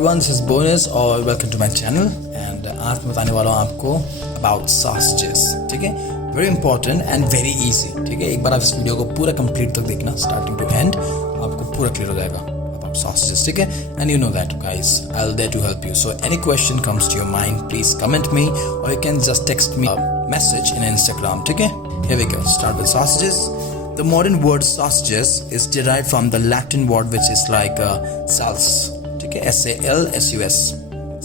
everyone, this is Bonus और welcome to my channel and आज मैं बताने वाला हूँ आपको about sausages. ठीक है, very important and very easy. ठीक है, एक बार आप इस वीडियो को पूरा complete तक देखना starting to end, आपको पूरा clear हो जाएगा about sausages. ठीक है, and you know that guys, I'll there to help you. So any question comes to your mind, please comment me or you can just text me a message in Instagram. ठीक है, here we go. Start with sausages. The modern word sausages is derived from the Latin word which is like salsa. ठीक है, S-A-L-S-U-S,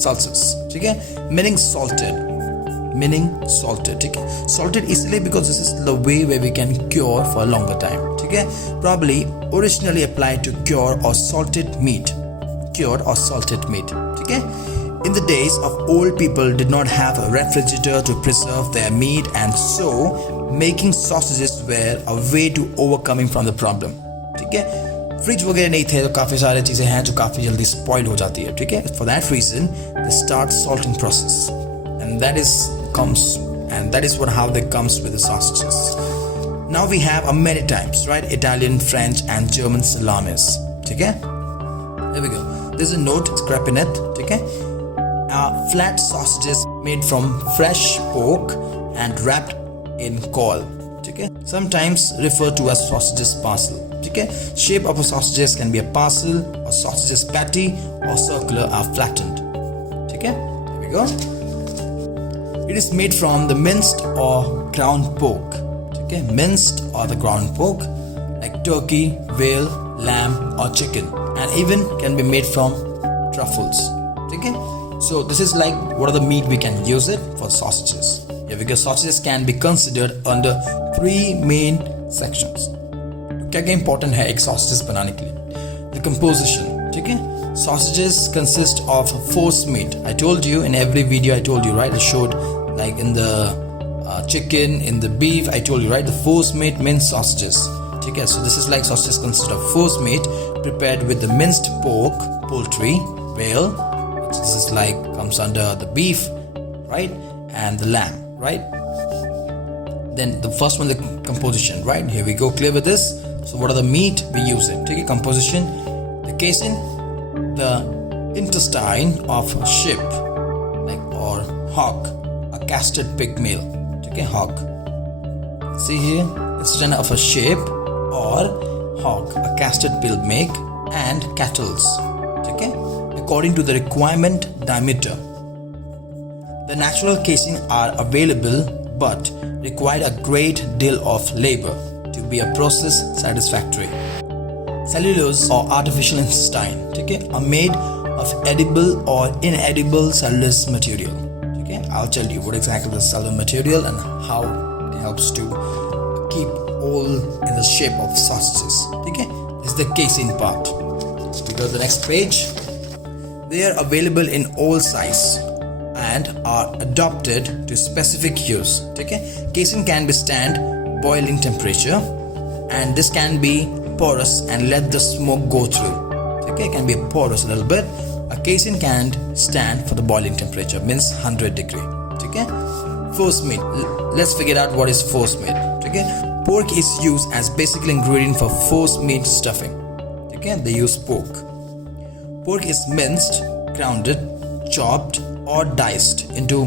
salsas. ठीक है, meaning salted. ठीक है, salted इसलिए because this is the way where we can cure for a longer time. ठीक है, probably originally applied to cure or salted meat. ठीक है, in the days of old people did not have a refrigerator to preserve their meat and so making sausages were a way to overcoming from the problem. ठीक है, fridge वगैरह नहीं थे तो काफ़ी सारी चीज़ें हैं जो काफ़ी जल्दी स्पॉइल हो जाती है. ठीक है, for that reason they start salting process and that is what how they comes with the sausages. Now we have many types, right? Italian, French and German salamis. ठीक है, there we go. There's a note, scrap in it. ठीक है, flat sausages made from fresh pork and wrapped in caul. ठीक है, sometimes referred to as sausages parcel. ठीक है, shape of a sausages can be a parcel or sausages patty or circular or flattened. ठीक है, here we go. It is made from the minced or ground pork. ठीक है, minced or the ground pork like turkey, whale, lamb or chicken and even can be made from truffles. ठीक है, so this is like what are the meat we can use it for sausages. Yeah, because sausages can be considered under three main sections. क्या क्या important है एक sausages बनाने के लिए? The composition. ठीक है, sausages consist of force meat. I told you in every video I told you, right? I showed like in the chicken, in the beef. I told you, right? The force meat means sausages. ठीक है, so this is like sausages consist of force meat prepared with the minced pork, poultry, whale. This is like comes under the beef, right? And the lamb, right? Then the first one, the composition, right? Here we go, clear with this. So what are the meat we use it? Take a composition, the casein, the intestine of a sheep, like or hog, a casted pig meal. Take a hog. See here, intestine of a sheep or hog, a casted pig meat, and cattle's. Okay, according to the requirement diameter. The natural casein are available but require a great deal of labor to be a process satisfactory. Cellulose or artificial intestine, okay, are made of edible or inedible cellulose material. Okay, I'll tell you what exactly is cellular material and how it helps to keep all in the shape of sausages. Okay, this is the casein part. We go to the next page. They are available in all size and are adapted to specific use. Okay, casein can withstand boiling temperature and this can be porous and let the smoke go through. Okay, it can be porous a little bit. A casein can stand for the boiling temperature, means 100 degree. Okay, force meat. Let's figure out what is force meat. Okay, pork is used as basic ingredient for force meat stuffing. Okay, they use pork. Pork is minced, grounded, chopped or diced into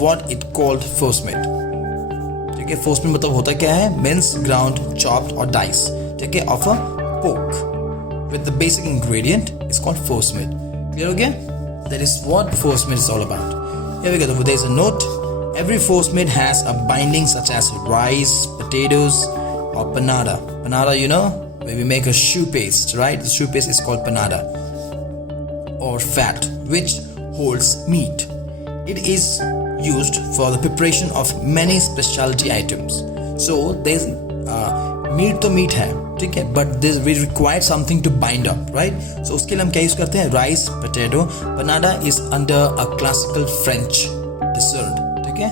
what it called force meat. ठीक है, force meat मतलब होता क्या है? Minced, ground, chopped or diced. ठीक है, of a pork with the basic ingredient is called force meat. Clear हो गया? That is what force meat is all about. Here we go. There is a note. Every force meat has a binding such as rice, potatoes or panada. Panada, you know, where we make a shoe paste, right? The shoe paste is called panada. Or fat, which holds meat. It is used for the preparation of many specialty items. So there's meat तो meat है, ठीक है, but we require something to bind up, right? So उसके लिए हम क्या use करते हैं? Rice, potato. Panada is under a classical French dessert. ठीक है,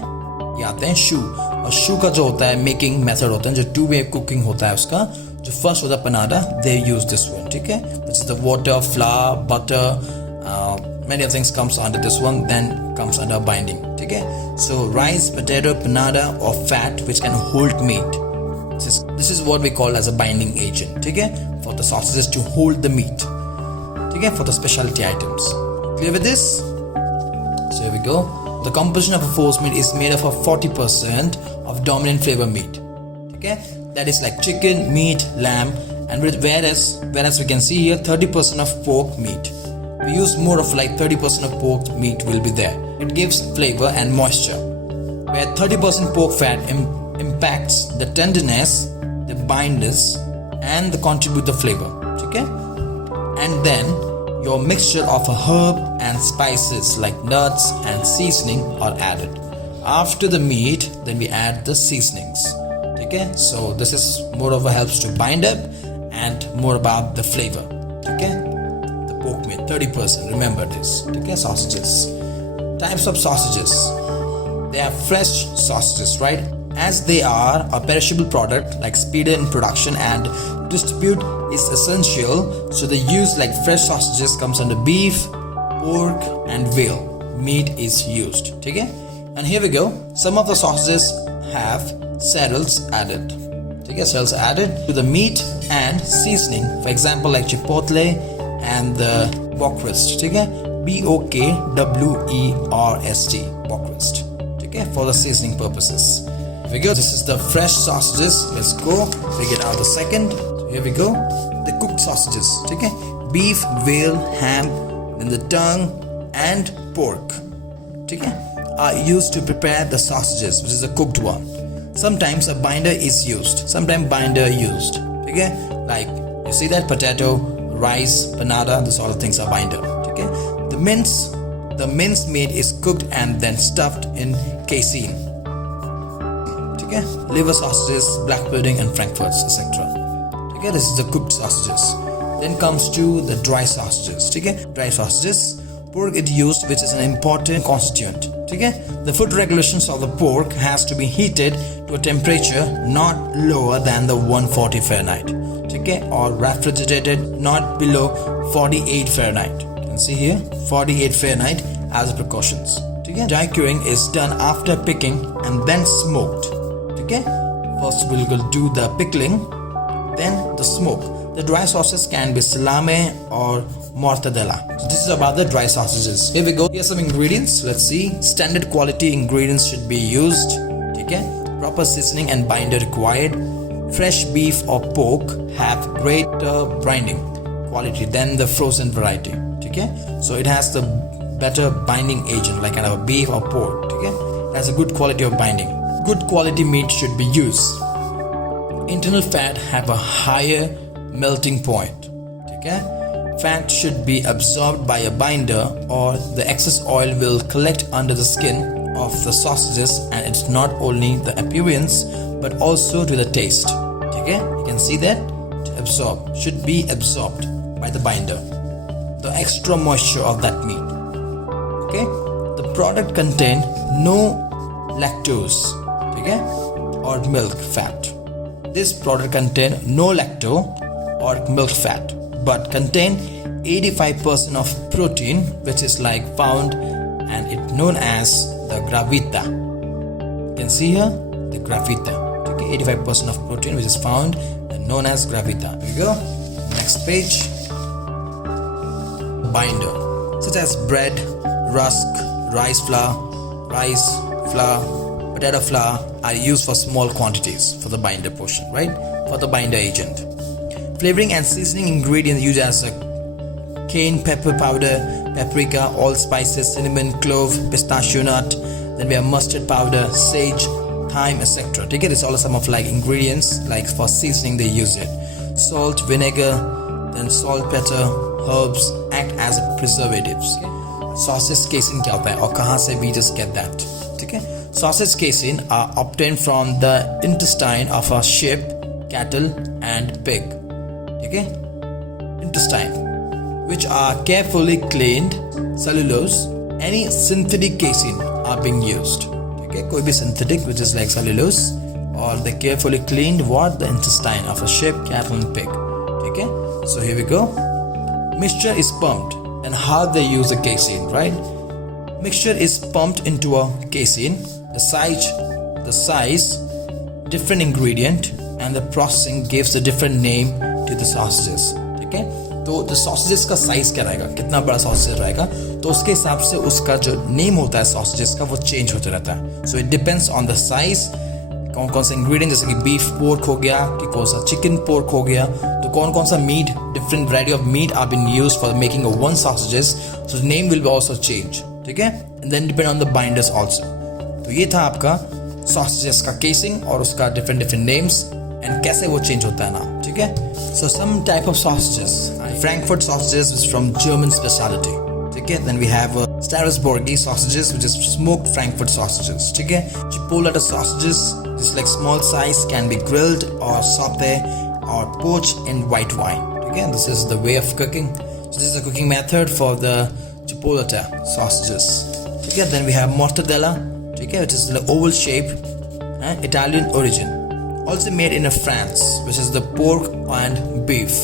ये आते हैं shoe और shoe का जो होता है making method होता है जो two way cooking होता है उसका जो first होता है panada, they use this one. ठीक है, which is the water, flour, butter, many of things comes under this one, then comes under binding. Okay, so rice, potato, panada or fat which can hold meat. This is what we call as a binding agent. Okay, for the sausages to hold the meat. Okay, for the specialty items. Clear with this? So here we go. The composition of a force meat is made up of 40% of dominant flavor meat. Okay, that is like chicken, meat, lamb, and whereas we can see here 30% of pork meat. We use more of like 30% of pork meat will be there. It gives flavor and moisture. Where 30% pork fat impacts the tenderness, the bindness, and the contribute the flavor. Okay, and then your mixture of a herb and spices like nuts and seasoning are added. After the meat, then we add the seasonings. Okay, so this is more of a helps to bind up and more about the flavor. Okay, the pork meat 30%. Remember this. Okay, sausages. Types of sausages. They are fresh sausages, right? As they are a perishable product, like speed in production and distribute is essential, so the use like fresh sausages comes under beef, pork, and veal meat is used. Okay, and here we go. Some of the sausages have cereals added. Okay, cereals added to the meat and seasoning. For example, like chipotle and the bockwurst. Okay, BOKWERST, bockwurst. Okay, for the seasoning purposes. Here we go. This is the fresh sausages. Let's go. We get out the second. So here we go. The cooked sausages. Okay, beef, veal, ham, then the tongue and pork. Okay, are used to prepare the sausages, which is a cooked one. Sometimes a binder is used. Sometimes binder used. Okay, like you see that potato, rice, panada. These all things are binder. Okay, the mince meat is cooked and then stuffed in casein. Okay, liver sausages, black pudding, and frankfurts, etc. Okay, this is the cooked sausages. Then comes to the dry sausages. Okay, dry sausages. Pork is used, which is an important constituent. Okay, the food regulations of the pork has to be heated to a temperature not lower than the 140 Fahrenheit. Okay, or refrigerated not below 48 Fahrenheit. You can see here 48 Fahrenheit as precautions. Okay, dry curing is done after picking and then smoked. Okay, first we'll do the pickling, then the smoke. The dry sauces can be salami or mortadella. So this is about the dry sausages. Here we go. Here's some ingredients. Let's see. Standard quality ingredients should be used. Okay, proper seasoning and binder required. Fresh beef or pork have greater binding quality than the frozen variety. Okay, so it has the better binding agent, like kind of a beef or pork. Okay, it has a good quality of binding. Good quality meat should be used. Internal fat have a higher melting point. Okay, fat should be absorbed by a binder or the excess oil will collect under the skin of the sausages, and it's not only the appearance but also to the taste. Okay, you can see that to absorb should be absorbed by the binder, the extra moisture of that meat. Okay, the product contain no lactose, okay, or milk fat. This product contain no lactose or milk fat, but contain 85% of protein, which is like found and it known as the gravita. You can see here the gravita. Okay, 85% of protein which is found and known as gravita. Here we go. Next page. Binder such as bread, rusk, rice flour, potato flour are used for small quantities for the binder portion, right? For the binder agent. Flavoring and seasoning ingredients used as a cayenne pepper powder, paprika, allspices, cinnamon, clove, pistachio nut. Then we have mustard powder, sage, thyme, etc. Take it. It's all some of like ingredients like for seasoning they use it. Salt, vinegar, then salt, pepper, herbs act as preservatives. Okay? Sausage casein क्या होता है और कहाँ से we just get that. ठीक है? Sausage casein are obtained from the intestine of a sheep, cattle, and pig. Okay? Intestine, which are carefully cleaned. Cellulose, any synthetic casein are being used. Okay? कोई भी synthetic which is like cellulose, or the carefully cleaned what the intestine of a sheep, cattle, and pig. Okay? So here we go. Mixture is pumped, and how they use the casein, right? Mixture is pumped into a casein. The size, different ingredient, and the processing gives a different name to the sausages. Okay? तो the sausages का size क्या रहेगा, कितना बड़ा sausage रहेगा, तो उसके हिसाब से उसका जो नेम होता है सॉसेजेस का वो चेंज होता रहता है. So it depends on the size, कौन कौन सा इंग्रेडिएंट, जैसे कि बीफ पोर्क हो गया, कि कौन सा चिकन पोर्क हो गया, तो कौन कौन सा meat, different variety of meat are been used for making of one sausages, so name will be also change. ठीक है, and then depend on the binders also. तो ये था आपका सॉसेजेस का केसिंग और उसका डिफरेंट नेम्स एंड कैसे वो चेंज होता है नाम. ठीक है, so some type of sausages, Frankfurt sausages is from German speciality. ठीक है, then we have Strasburgi sausages, which is smoked Frankfurt sausages. ठीक है, Chipolata sausages, just like small size, can be grilled or sauté or poached in white wine. ठीक है, this is the way of cooking. So this is the cooking method for the Chipolata sausages. ठीक है, then we have mortadella. ठीक है, which is the oval shape, Italian origin. Also made in France, which is the pork and beef.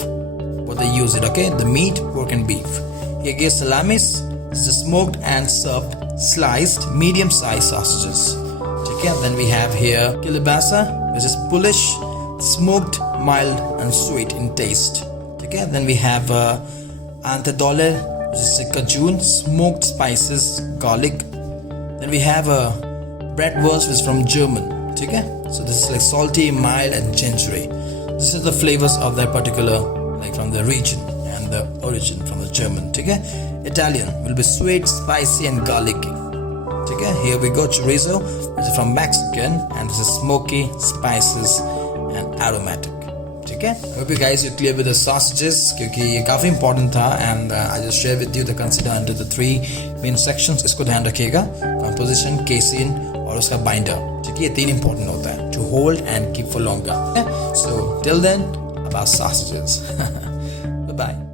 What they use it, okay? The meat, pork and beef. Here goes salamis. This is smoked and served sliced medium-sized sausages. Okay, then we have here kielbasa, which is Polish, smoked, mild and sweet in taste. Okay, then we have antadole, which is cajun, smoked spices, garlic. Then we have bratwurst, which is from German. Okay, so this is like salty, mild and gingery. This is the flavors of that particular, like from the region and the origin from the German. Okay. Italian will be sweet, spicy and garlicky. Okay, here we go chorizo, which is from Mexican and this is smoky, spices and aromatic. Okay, I hope you guys are clear with the sausages क्योंकि ये काफ़ी important था and I just share with you the consider under the 3 main sections. इसको ध्यान रखिएगा, composition, casein और उसका binder. ठीक है, ये 3 important होता है to hold and keep for longer. Okay? So till then about sausages. Bye bye.